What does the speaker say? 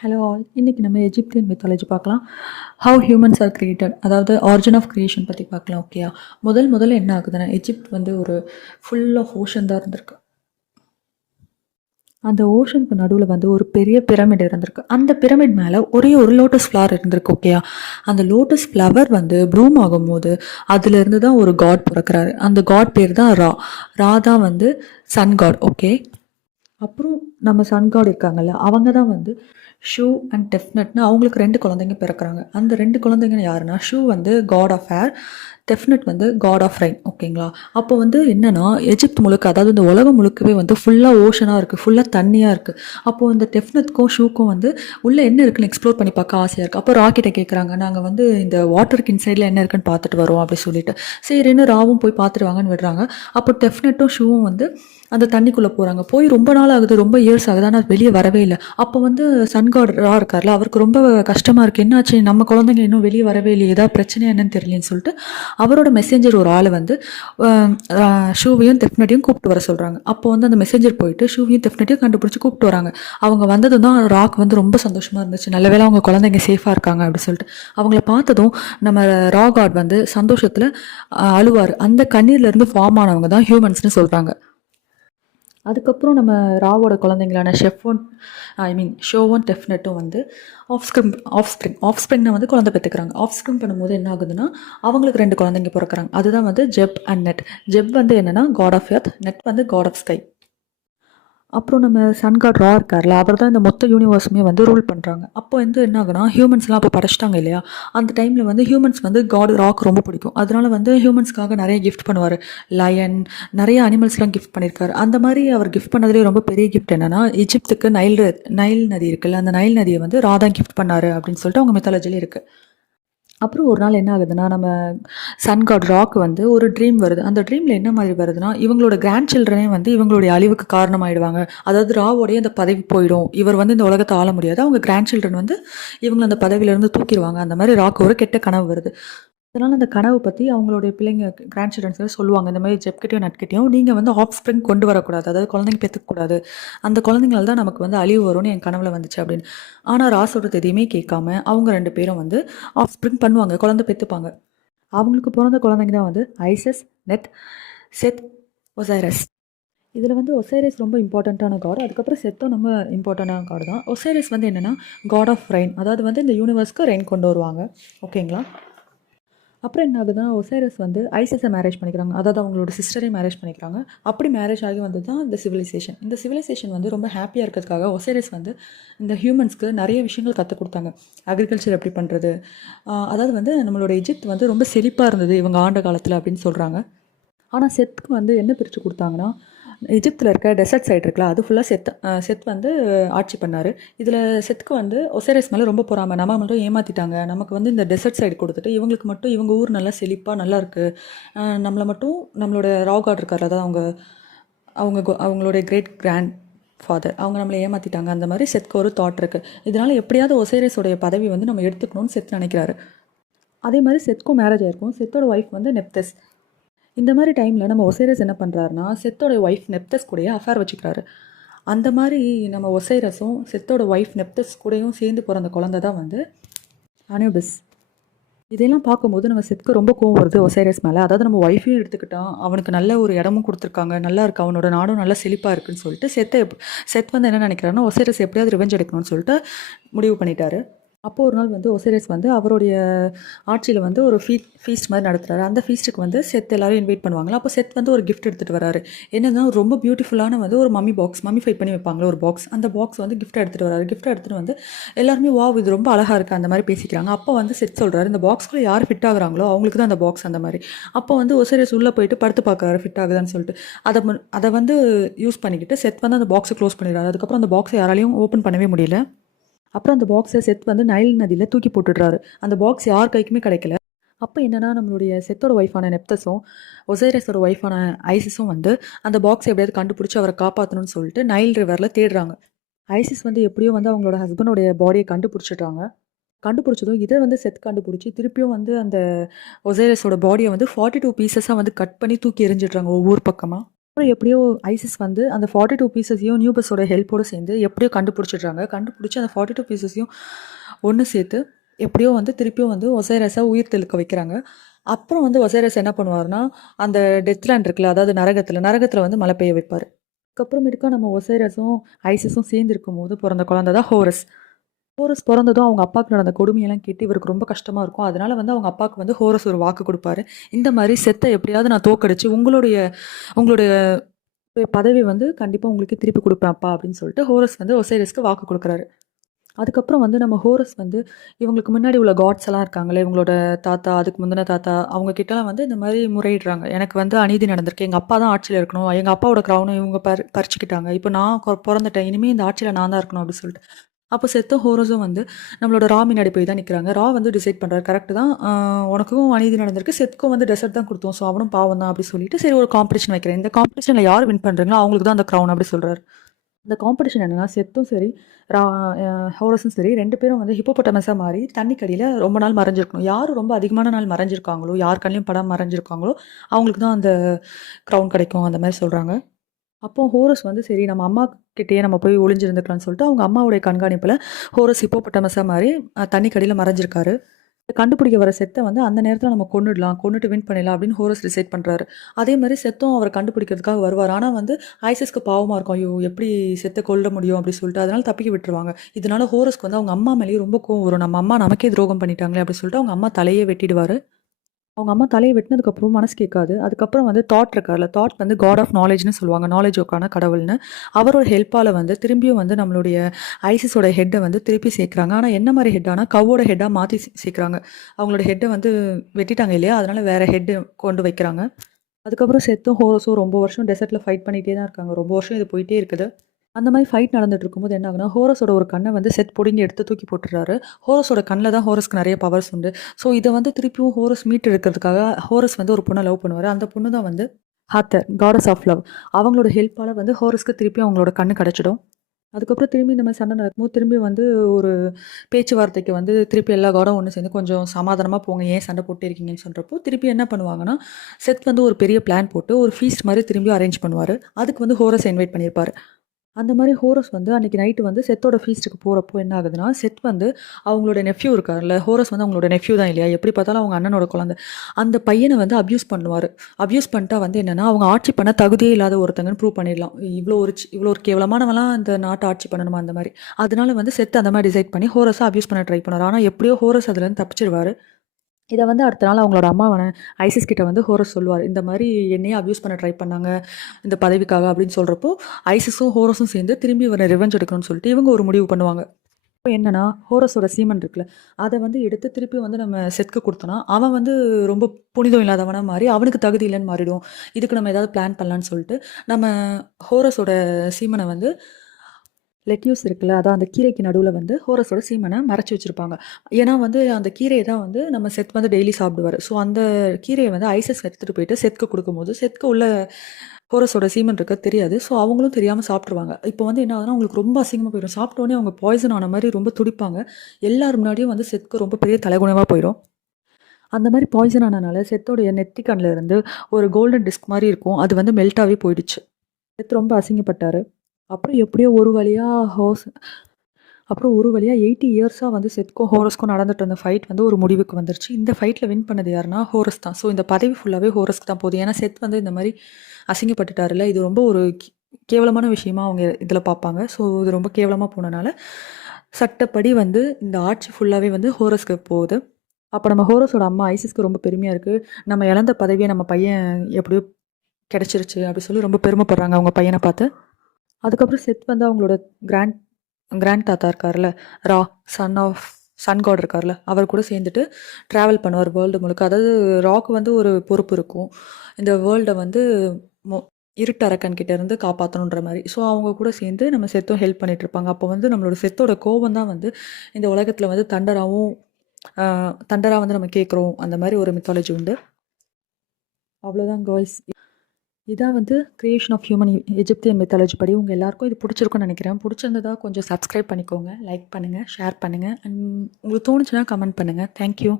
Hello all இன்றைக்கி நம்ம Egyptian mythology பார்க்கலாம். ஹவு ஹியூமன்ஸ் ஆர் கிரியேட்டட் அதாவது ஆரிஜின் ஆஃப் கிரியேஷன் பற்றி பார்க்கலாம் ஓகேயா முதல் முதல்ல என்ன ஆகுதுன்னா எஜிப்த் வந்து ஒரு ஃபுல் ஆஃப் ஓஷன் தான் இருந்திருக்கு. அந்த ஓஷனுக்கு நடுவில் வந்து ஒரு பெரிய பிரமிட் இருந்திருக்கு. அந்த பிரமிட் மேலே ஒரே ஒரு லோட்டஸ் ஃப்ளவர் இருந்திருக்கு ஓகேயா அந்த லோட்டஸ் ஃப்ளவர் வந்து ப்ரூம் ஆகும்போது அதுலேருந்து தான் ஒரு காட் பிறக்கிறாரு. அந்த காட் பேர் தான் ரா ரா தான் வந்து சன் காட் ஓகே அப்புறம் நம்ம சன்காட் இருக்காங்கல்ல அவங்க தான் வந்து ஷூ அண்ட் டெஃப்னட்னு அவங்களுக்கு ரெண்டு குழந்தைங்க பிறக்கிறாங்க. அந்த ரெண்டு குழந்தைங்க யாருன்னா ஷூ வந்து காட் ஆஃப் ஹேர் டெஃபினட் வந்து காட் ஆஃப் ரைன் ஓகேங்களா அப்போ வந்து என்னென்னா எஜிப்த் முழுக்க அதாவது இந்த உலகம் முழுக்கவே வந்து ஃபுல்லாக ஓஷனாக இருக்குது ஃபுல்லாக தண்ணியாக இருக்குது அப்போது இந்த டெஃப்னட்க்கும் ஷூக்கும் வந்து உள்ளே என்ன இருக்குன்னு எக்ஸ்ப்ளோர் பண்ணி பார்க்க ஆசையாக இருக்குது அப்போ ராக்கெட்டை கேட்குறாங்க நாங்கள் வந்து இந்த வாட்டருக்கு இன்சைடில் என்ன இருக்குன்னு பார்த்துட்டு வரோம் அப்படி சொல்லிட்டு. சரின்னு ராவும் போய் பார்த்துட்டு வாங்கன்னு விடுறாங்க. அப்போ டெஃபினட்டும் ஷூவும் வந்து அந்த தண்ணிக்குள்ளே போகிறாங்க போய் ரொம்ப நாள் ஆகுது ரொம்ப இயர்ஸ் ஆகுது ஆனால் வெளியே வரவே இல்லை. அப்போ வந்து சன்காட் ரா இருக்கார்ல அவருக்கு ரொம்ப கஷ்டமாக இருக்குது என்னாச்சு? நம்ம குழந்தைங்க இன்னும் வெளியே வரவே இல்லையே ஏதாவது பிரச்சனை என்னன்னு தெரியலன்னு சொல்லிட்டு அவரோட மெசேஞ்சர் ஒரு ஆள் வந்து ஷூவையும் டெஃபினட்டையும் கூப்பிட்டு வர சொல்கிறாங்க அப்போ வந்து அந்த மெசேஞ்சர் போயிட்டு ஷூவையும் டெஃபினட்டையும் கண்டுபிடிச்சி கூப்பிட்டு வராங்க. அவங்க வந்ததும் தான் ராக் வந்து ரொம்ப சந்தோஷமாக இருந்துச்சு. நல்ல வேளை அவங்க குழந்தைங்க சேஃபாக இருக்காங்க அப்படின்னு சொல்லிட்டு. அவங்கள பார்த்ததும் நம்ம ராக் காட் வந்து சந்தோஷத்தில் அழுவார். அந்த கண்ணீர்லேருந்து ஃபார்ம் ஆனவங்க தான் ஹியூமன்ஸ்னு சொல்கிறாங்க அதுக்கப்புறம் நம்ம ராவோட குழந்தைங்களான ஷெஃபோன் ஐ மீன் ஷோவோன் டெஃப்னட்டும் வந்து ஆஃப் ஸ்க்ரிம் ஆஃப் ஸ்ப்ரிங் ஆஃப் ஸ்ப்ரிங்கை வந்து குழந்தை பெற்றுக்கிறாங்க ஆஃப் ஸ்க்ரிம் பண்ணும்போது என்ன ஆகுதுன்னா அவங்களுக்கு ரெண்டு குழந்தைங்க பிறக்கிறாங்க. அதுதான் வந்து ஜெப் அண்ட் நெட். ஜெப் வந்து என்னென்னா காட் ஆஃப் எர்த் நெட் வந்து காட் ஆஃப் ஸ்கை அப்புறம் நம்ம சன்காட் ரா இருக்கார்ல அவர் தான் இந்த மொத்த யூனிவர்ஸுமே வந்து ரூல் பண்ணுறாங்க அப்போ வந்து என்ன ஆகுனா ஹியூமன்ஸ்லாம் அப்போ படைச்சிட்டாங்க இல்லையா? அந்த டைமில் வந்து ஹியூமன்ஸ் வந்து காட் ராக் ரொம்ப பிடிக்கும். அதனால வந்து ஹியூமன்ஸ்க்காக நிறைய கிஃப்ட் பண்ணுவார். லயன் நிறைய அனிமல்ஸ்லாம் கிஃப்ட் பண்ணியிருக்காரு அந்த மாதிரி அவர் கிஃப்ட் பண்ணதுலேயே ரொம்ப பெரிய கிஃப்ட் என்னென்னா இஜிப்துக்கு நைல் நைல் நதி இருக்குல்ல அந்த நைல் நதியை வந்து ராதான் கிஃப்ட் பண்ணார் அப்படின்னு சொல்லிட்டு அவங்க மெத்தாலஜிலே இருக்குது அப்புறம் ஒரு நாள் என்ன ஆகுதுன்னா நம்ம சன் காட் ராக் வந்து ஒரு ட்ரீம் வருது. அந்த ட்ரீமில் என்ன மாதிரி வருதுன்னா இவங்களோட கிராண்ட் சில்ட்ரனே வந்து இவங்களுடைய அழிவுக்கு காரணமாயிடுவாங்க. அதாவது ராவோடைய அந்த பதவி போயிடும். இவர் வந்து இந்த உலகத்தை ஆள முடியாது. அவங்க கிராண்ட் சில்ட்ரன் வந்து இவங்களை அந்த பதவியிலேருந்து தூக்கிடுவாங்க. அந்த மாதிரி ராக் ஒரு கெட்ட கனவு வருது. அதனால் அந்த கனவு பற்றி அவங்களுடைய பிள்ளைங்க கிராண்ட் சில்ட்ரன்ஸ் சொல்லுவாங்க. இந்த மாதிரி ஜெப்கிட்டையும் நட்கிட்டையும் நீங்கள் வந்து ஆஃப் ஸ்ப்ரிங் கொண்டு வரக்கூடாது. அதாவது குழந்தைங்க பெற்றுக்கூடாது அந்த குழந்தைங்களால் தான் நமக்கு வந்து அழிவு வரும்னு என் கனவில் வந்துச்சு அப்படின்னு. ஆனால் ராசோட எதையுமே கேட்காம அவங்க ரெண்டு பேரும் வந்து ஆஃப் ஸ்ப்ரிங் பண்ணுவாங்க. குழந்தை பெற்றுப்பாங்க அவங்களுக்கு பிறந்த குழந்தைங்க தான் வந்து ஐசஸ் நெத் செத் ஒசைரஸ் இதில் வந்து ஒசைரஸ் ரொம்ப இம்பார்ட்டண்ட்டான காட் அதுக்கப்புறம் செத்தும் ரொம்ப இம்பார்ட்டண்ட்டான காட் தான். ஒசைரஸ் வந்து என்னென்னா காட் ஆஃப் ரெயின் அதாவது வந்து இந்த யூனிவர்ஸ்க்கு ரெயின் கொண்டு வருவாங்க. ஓகேங்களா அப்புறம் என்ன ஆகுதுன்னா ஒசைரஸ் வந்து ஐசஸை மேரேஜ் பண்ணிக்கிறாங்க. அதாவது அவங்களோட சிஸ்டரை மேரேஜ் பண்ணிக்கிறாங்க. அப்படி மேரேஜ் ஆகி வந்து தான் இந்த சிவிலைசேஷன் இந்த சிவிலைசேஷன் வந்து ரொம்ப ஹாப்பியாக இருக்கிறதுக்காக ஒசைரஸ் வந்து இந்த ஹியூமன்ஸ்க்கு நிறைய விஷயங்கள் கற்றுக் கொடுத்தாங்க. அக்ரிகல்ச்சர் எப்படி பண்ணுறது அதாவது வந்து நம்மளோட எஜிப்த் வந்து ரொம்ப செழிப்பாக இருந்தது இவங்க ஆண்ட காலத்தில் அப்படின்னு சொல்கிறாங்க ஆனால் செத்துக்கு வந்து என்ன பிரித்து கொடுத்தாங்கன்னா எஜிப்தில் இருக்க டெசர்ட் சைட் இருக்குல்ல அது ஃபுல்லாக செத் செத் வந்து ஆட்சி பண்ணார். இதில் செத்துக்கு வந்து ஒசேரஸ் மேலே ரொம்ப போகாமல் நம்ம மட்டும் ஏமாற்றிட்டாங்க நமக்கு வந்து இந்த டெசர்ட் சைடு கொடுத்துட்டு இவங்களுக்கு மட்டும் இவங்க ஊர் நல்லா செழிப்பாக நல்லா இருக்குது நம்மளை மட்டும் நம்மளோட ராகாட் இருக்கார் அதாவது அவங்க அவங்க அவங்களுடைய கிரேட் கிராண்ட் ஃபாதர் அவங்க நம்மளை ஏமாற்றிட்டாங்க அந்த மாதிரி செத்துக்கு ஒரு தாட் இருக்குது இதனால் எப்படியாவது ஒசேரஸோடைய பதவி வந்து நம்ம எடுத்துக்கணும்னு செத் நினைக்கிறாரு. அதே மாதிரி செத்துக்கும் மேரேஜ் ஆயிருக்கும். செத்தோட ஒய்ஃப் வந்து நெப்தஸ் இந்த மாதிரி டைமில் நம்ம ஒசைரஸ் என்ன பண்ணுறாருனா செத்தோட ஒய்ஃப் நெப்தஸ் கூடயே அஃபேர் வச்சுக்கிறாரு. அந்த மாதிரி நம்ம ஒசைரஸும் செத்தோட ஒய்ஃப் நெப்தஸ் கூடயும் சேர்ந்து பிறந்த குழந்த தான் வந்து அனுபிஸ் இதெல்லாம் பார்க்கும்போது நம்ம செத்துக்கு ரொம்ப கோவம் வருது ஒசைரஸ் மேலே. அதாவது நம்ம ஒய்ஃபையும் எடுத்துக்கிட்டோம் அவனுக்கு நல்ல ஒரு இடமும் கொடுத்துருக்காங்க. நல்லா இருக்கு. அவனோட நாடும் நல்லா செழிப்பாக இருக்குன்னு சொல்லிட்டு செத்தை செத் வந்து என்ன நினைக்கிறான்னா ஒசைரஸ் எப்படியாவது ரிவெஞ்ச் எடுக்கணும்னு சொல்லிட்டு முடிவு பண்ணிட்டாரு. அப்போது ஒரு நாள் வந்து ஒசேரஸ் வந்து அவருடைய ஆட்சியில் வந்து ஒரு ஃபீ ஃபீஸ்ட் மாதிரி நடத்துகிறாரு அந்த ஃபீஸ்ட்டுக்கு வந்து செத் எல்லாரும் இன்வைட் பண்ணுவாங்களா? அப்போ செத் வந்து ஒரு கிஃப்ட் எடுத்துகிட்டு வராரு. என்னன்னா ரொம்ப பியூட்டிஃபுல்லான வந்து ஒரு மம்மி பாக்ஸ் மம்மி ஃபை பண்ணி வைப்பாங்களா ஒரு பாக்ஸ் அந்த பாக்ஸ் வந்து கிஃப்ட் எடுத்துகிட்டு வராரு. கிஃப்ட் எடுத்துகிட்டு வந்து எல்லாருமே வா இது ரொம்ப அழகாக இருக்குது அந்த மாதிரி பேசிக்கிறாங்க. அப்போ வந்து செத் சொல்கிறாரு இந்த பாக்ஸ்க்குள்ளே யார் ஃபிட் ஆகுறாங்களோ அவங்களுக்கு தான் அந்த பாக்ஸ் அந்த மாதிரி. அப்போ வந்து ஒசேரஸ் உள்ளே போயிட்டு படுத்து பார்க்குறாரு ஃபிட் ஆகுதான்னு சொல்லிட்டு. அதை அதை வந்து யூஸ் பண்ணிக்கிட்டு செத் வந்து அந்த பாக்ஸை க்ளோஸ் பண்ணிடுறாரு. அதுக்கப்புறம் அந்த பாக்ஸை யாராலையும் ஓப்பன் பண்ணவே முடியல. அப்புறம் அந்த பாக்ஸை செத் வந்து நைல் நதியில் தூக்கி போட்டுடுறாரு. அந்த பாக்ஸ் யார் கைக்குமே கிடைக்கல. அப்போ என்னென்னா நம்மளுடைய செத்தோட ஒய்ஃபான நெப்தஸும் ஒசைரஸோட ஒய்ஃபான ஐசிஸும் வந்து அந்த பாக்ஸ் எப்படியாவது கண்டுபிடிச்சி அவரை காப்பாற்றணும்னு சொல்லிட்டு நைல் ரிவரில் தேடுறாங்க. ஐசிஸ் வந்து எப்படியோ வந்து அவங்களோட ஹஸ்பண்டோடைய பாடியை கண்டுபிடிச்சிட்டாங்க கண்டுபிடிச்சதும் இதை வந்து செத் கண்டுபிடிச்சி திருப்பியும் வந்து அந்த ஒசைரஸோட பாடியை வந்து ஃபார்ட்டி டூ பீசஸாக வந்து கட் பண்ணி தூக்கி எரிஞ்சிடுறாங்க ஒவ்வொரு பக்கமாக அப்புறம் எப்படியோ ஐசிஸ் வந்து அந்த ஃபார்ட்டி டூ பீசஸையும் நியூபஸோட ஹெல்ப்போடு சேர்ந்து எப்படியோ கண்டுபிடிச்சிடுறாங்க. கண்டுபிடிச்சி அந்த ஃபார்ட்டி டூ பீசஸையும் ஒன்று சேர்த்து எப்படியோ வந்து திருப்பியும் வந்து ஒசைரஸை உயிர் தெழுக்க வைக்கிறாங்க. அப்புறம் வந்து ஒசைரஸ் என்ன பண்ணுவார்னா அந்த டெத்லேண்ட் இருக்குல்ல அதாவது நரகத்தில் நரகத்தில் வந்து மழை பெய்ய வைப்பார். அதுக்கப்புறமேட்டுக்கா நம்ம ஒசைரஸும் ஐசிஸும் சேர்ந்து இருக்கும்போது பிறந்த குழந்தை தான் ஹோரஸ் ஹோரஸ் பிறந்ததும் அவங்க அப்பாவுக்கு நடந்த கொடுமையெல்லாம் கேட்டு இவருக்கு ரொம்ப கஷ்டமாக இருக்கும். அதனால் வந்து அவங்க அப்பாவுக்கு வந்து ஹோரஸ் ஒரு வாக்கு கொடுப்பாரு. இந்த மாதிரி செத்தை எப்படியாவது நான் தோக்கடிச்சு உங்களுடைய உங்களுடைய பதவி வந்து கண்டிப்பாக உங்களுக்கு திருப்பி கொடுப்பேன் அப்பா அப்படின்னு சொல்லிட்டு ஹோரஸ் வந்து ஒசைரஸ்க்கு வாக்கு கொடுக்குறாரு. அதுக்கப்புறம் வந்து நம்ம ஹோரஸ் வந்து இவங்களுக்கு முன்னாடி உள்ள காட்ஸ் எல்லாம் இருக்காங்களே இவங்களோட தாத்தா அதுக்கு முந்தின தாத்தா அவங்க கிட்டலாம் வந்து இந்த மாதிரி முறையிடுறாங்க. எனக்கு வந்து அநீதி நடந்திருக்கு எங்கள் அப்பா தான் ஆட்சியில் இருக்கணும் எங்கள் அப்பாவோட க்ரௌனை இவங்க பறி பறிச்சுக்கிட்டாங்க. இப்போ நான் பிறந்துட்டேன் இனிமேல் இந்த ஆட்சியில் நான் தான் இருக்கணும் அப்படின்னு சொல்லிட்டு அப்போ செத்தும் ஹோரஸும் வந்து நம்மளோட ரா முன்னாடி போய் தான் நிற்கிறாங்க ரா வந்து டிசைட் பண்ணுறாரு கரெக்ட் தான். உனக்கும் அநீதி நடந்திருக்கு. செத்துக்கும் வந்து டெசர்ட் தான் கொடுத்தோம். ஸோ அவனும் பாவம் தான் அப்படி சொல்லிட்டு சரி ஒரு காம்படிஷன் வைக்கிறேன். இந்த காம்படிஷனில் யார் வின் பண்ணுறீங்களோ அவங்களுக்கு தான் அந்த க்ரௌன் அப்படி சொல்கிறாரு இந்த காம்படிஷன் என்னன்னா செத்தும் சரி ரா ஹோரஸும் சரி ரெண்டு பேரும் வந்து ஹிப்போபட்டமஸாக மாறி தண்ணிக்கடியில் ரொம்ப நாள் மறைஞ்சிருக்கணும். யார் ரொம்ப அதிகமான நாள் மறைஞ்சிருக்காங்களோ யார் கண்ணையும் படம் மறைஞ்சிருக்காங்களோ அவங்களுக்கு தான் அந்த க்ரௌன் கிடைக்கும். அந்த மாதிரி சொல்கிறாங்க அப்போ ஹோரஸ் வந்து சரி நம்ம அம்மா கிட்டேயே நம்ம போய் ஒளிஞ்சிருந்துக்கலாம்னு சொல்லிட்டு அவங்க அம்மாவுடைய கண்காணிப்பில் ஹோரஸ் ஹிப்போபொட்டமஸாக மாதிரி தண்ணி கடியில் மறைஞ்சிருக்காரு. கண்டுபிடிக்க வர செத்தை வந்து அந்த நேரத்தில் நம்ம கொன்னுடலாம் கொண்டுட்டு வின் பண்ணிடலாம் அப்படின்னு ஹோரஸ் டிசைட் பண்ணுறாரு அதே மாதிரி செத்தும் அவரை கண்டுபிடிக்கிறதுக்காக வருவார். ஆனால் வந்து ஐசஸ்க்கு பாவமாக இருக்கும். ஐயோ எப்படி செத்தை கொல்ல முடியும்? அப்படின்னு சொல்லிட்டு அதனால தப்பிக்க விட்டுருவாங்க. இதனால ஹோரஸ்க்கு வந்து அவங்க அம்மா மேலேயே ரொம்ப கோவம் வரும். நம்ம அம்மா நமக்கே துரோகம் பண்ணிட்டாங்களே அப்படின்னு சொல்லிட்டு அவங்க அம்மா தலையே வெட்டிடுவார். அவங்க அம்மா தலையை வெட்டினதுக்கப்புறம் மனசு கேட்காது. அதுக்கப்புறம் வந்து தாட் இருக்கார்ல தாட் வந்து காட் ஆஃப் நாலேஜ்னு சொல்லுவாங்க. நாலேஜோக்கான கடவுள்னு. அவரோட ஹெல்ப்பால் வந்து திரும்பியும் வந்து நம்மளுடைய ஐசிஸோட ஹெட்டை வந்து திருப்பி சேர்க்குறாங்க. ஆனால் என்ன மாதிரி ஹெட்டானா கவ்வோட ஹெட்டாக மாற்றி சேர்க்குறாங்க. அவங்களோட ஹெட்டை வந்து வெட்டிட்டாங்க இல்லையா? அதனால வேறு ஹெட்டு கொண்டு வைக்கிறாங்க. அதுக்கப்புறம் செத்தும் ஹோரஸும் ரொம்ப வருஷம் டெசர்ட்டில் ஃபைட் பண்ணிகிட்டே தான் இருக்காங்க. ரொம்ப வருஷம் இது போயிட்டே இருக்குது. அந்த மாதிரி ஃபைட் நடந்துட்டு இருக்கும்போது என்ன ஆகுனா ஹோரஸோட ஒரு கண்ணை வந்து செத் பொடிங்கி எடுத்து தூக்கி போட்டுறாரு ஹோரஸோட கண்ணில் தான் ஹோரஸ்க்கு நிறைய பவர்ஸ் உண்டு. ஸோ இதை வந்து திருப்பியும் ஹோரஸ் மீட் எடுக்கிறதுக்காக ஹோரஸ் வந்து ஒரு பொண்ணை லவ் பண்ணுவார். அந்த பொண்ணு தான் வந்து ஹாத்தர் காடஸ் ஆஃப் லவ் அவங்களோட ஹெல்ப்பால் வந்து ஹோரஸ்க்கு திருப்பி அவங்களோட கண்ணு கிடச்சிடும். அதுக்கப்புறம் திரும்பி இந்த மாதிரி சண்டை நடக்கும்போது திரும்பி வந்து ஒரு பேச்சுவார்த்தைக்கு வந்து திருப்பி எல்லா காடும் ஒன்று சேர்ந்து கொஞ்சம் சமாதானமாக போங்க ஏன் சண்டை போட்டு இருக்கீங்கன்னு சொல்கிறப்போ திருப்பி என்ன பண்ணுவாங்கன்னா செத் வந்து ஒரு பெரிய பிளான் போட்டு ஒரு ஃபீஸ்ட் மாதிரி திரும்பி அரேஞ்ச் பண்ணுவார். அதுக்கு வந்து ஹோரஸ் இன்வைட் பண்ணியிருப்பார். அந்த மாதிரி ஹோரஸ் வந்து அன்றைக்கி நைட்டு வந்து செத்தோட ஃபீஸ்ட்டுக்கு போகிறப்போ என்ன ஆகுதுன்னா செத் வந்து அவங்களோட நெஃப்யூ இருக்கார்ல ஹோரஸ் வந்து அவங்களோட நெஃப்யூ தான் இல்லையா? எப்படி பார்த்தாலும் அவங்க அண்ணனோட குழந்தை. அந்த பையனை வந்து அப்யூஸ் பண்ணுவார். அப்யூஸ் பண்ணிட்டா வந்து என்னென்னா அவங்க ஆட்சி பண்ண தகுதியே இல்லாத ஒருத்தங்கன்னு ப்ரூவ் பண்ணிடலாம். இவ்வளோ ஒரு சி- இவ்வளோ ஒரு கேவலமானவெல்லாம் அந்த நாட்டை ஆட்சி பண்ணணுமா அந்த மாதிரி. அதனால வந்து செத்து அந்த மாதிரி டிசைட் பண்ணி ஹோரஸை அப்யூஸ் பண்ண ட்ரை பண்ணுவார். ஆனால் எப்படியோ ஹோரஸ் அதுலேருந்து தப்பிச்சிருவார். இதை வந்து அடுத்த நாள் அவங்களோட அம்மாவான ஐசிஸ் கிட்ட வந்து ஹோரஸ் சொல்லுவார். இந்த மாதிரி என்னையே அப்யூஸ் பண்ண ட்ரை பண்ணாங்க. இந்த பதவிக்காக அப்படின்னு சொல்கிறப்போ ஐசிஸும் ஹோரஸும் சேர்ந்து திரும்பி இவனை ரிவெஞ்ச் எடுக்கணும்னு சொல்லிட்டு இவங்க ஒரு முடிவு பண்ணுவாங்க. இப்போ என்னன்னா ஹோரஸோட சீமன் இருக்குல்ல அதை வந்து எடுத்து திருப்பி வந்து நம்ம செத்க்கு கொடுத்தோன்னா அவன் வந்து ரொம்ப புனிதம் இல்லாதவனாக மாறி அவனுக்கு தகுதி இல்லைன்னு மாறிடும் இதுக்கு நம்ம ஏதாவது பிளான் பண்ணலான்னு சொல்லிட்டு நம்ம ஹோரஸோட சீமனை வந்து லெட்யூஸ் இருக்குல்ல அதான் அந்த கீரைக்கு நடுவில் வந்து ஹோரஸோட சீமனை மறைச்சி வச்சுருப்பாங்க. ஏன்னா வந்து அந்த கீரையை தான் வந்து நம்ம செத் வந்து டெய்லி சாப்பிடுவார். ஸோ அந்த கீரையை வந்து ஐசஸ் எடுத்துகிட்டு போயிட்டு செத்க்கு கொடுக்கும்போது செத்க்கு உள்ள ஹோரஸோட சீமன் இருக்க தெரியாது. ஸோ அவங்களும் தெரியாமல் சாப்பிட்ருவாங்க இப்போ வந்து என்ன ஆகுதுன்னா அவங்களுக்கு ரொம்ப அசிங்கமாக போயிடும். சாப்பிட்டோன்னே அவங்க பாய்சன் ஆன மாதிரி ரொம்ப துடிப்பாங்க. எல்லார் முன்னாடியும் வந்து செத்க்கு ரொம்ப பெரிய தலைகுணவாக போயிடும். அந்த மாதிரி பாய்சன் ஆனனால செத்தோடைய நெத்தி கண்ணில் இருந்து ஒரு கோல்டன் டிஸ்க் மாதிரி இருக்கும். அது வந்து மெல்ட்டாகவே போயிடுச்சு. செத் ரொம்ப அசிங்கப்பட்டார். அப்புறம் எப்படியோ ஒரு வழியாக ஹோஸ் அப்புறம் ஒரு வழியாக எயிட்டி இயர்ஸாக வந்து செத்கோ ஹோரஸ்க்கும் நடந்துட்டு இருந்த ஃபைட் வந்து ஒரு முடிவுக்கு வந்துருச்சு. இந்த ஃபைட்டில் வின் பண்ணது யாருன்னா ஹோரஸ் தான். ஸோ இந்த பதவி ஃபுல்லாகவே ஹோரஸ்க்கு தான் போகுது. ஏன்னா செத் வந்து இந்த மாதிரி அசிங்கப்பட்டுட்டாருல இது ரொம்ப ஒரு கேவலமான விஷயமா அவங்க இதில் பார்ப்பாங்க. ஸோ இது ரொம்ப கேவலமாக போனனால சட்டப்படி வந்து இந்த ஆட்சி ஃபுல்லாகவே வந்து ஹோரஸ்க்கு போகுது. அப்போ நம்ம ஹோரஸோட அம்மா ஐசிஸ்க்கு ரொம்ப பெருமையாக இருக்குது நம்ம இழந்த பதவியை நம்ம பையன் எப்படியோ கிடச்சிருச்சு அப்படி சொல்லி ரொம்ப பெருமைப்படுறாங்க அவங்க பையனை பார்த்து. அதுக்கப்புறம் செத் வந்து அவங்களோட கிராண்ட் கிராண்ட் தாத்தா இருக்கார்ல Ra son of sun god இருக்கார்ல அவர் கூட சேர்ந்துட்டு ட்ராவல் பண்ணுவார் வேர்ல்டு முழுக்க. அதாவது ராக்கு வந்து ஒரு பொறுப்பு இருக்கும். இந்த வேர்ல்டை வந்து மொ- இருட்டு கிட்ட இருந்து காப்பாற்றணுன்ற மாதிரி. ஸோ அவங்க கூட சேர்ந்து நம்ம செத்தும் ஹெல்ப் பண்ணிட்டு இருப்பாங்க. அப்போ வந்து நம்மளோட செத்தோட கோபம் தான் வந்து இந்த உலகத்தில் வந்து தண்டராகவும் தண்டராக வந்து நம்ம கேட்குறோம் அந்த மாதிரி ஒரு மித்தாலஜி உண்டு. அவ்வளோதான் கேர்ள்ஸ் இதான் வந்து creation of human Egyptian mythology படி உங்கள் எல்லாருக்கும் இது பிடிச்சிருக்குன்னு நினைக்கிறேன். பிடிச்சிருந்ததா கொஞ்சம் சப்ஸ்கிரைப் பண்ணிக்கோங்க லைக் பண்ணுங்கள் ஷேர் பண்ணுங்கள் அண்ட் உங்களுக்கு தோணுச்சுன்னா கமெண்ட் பண்ணுங்கள் தேங்க்யூ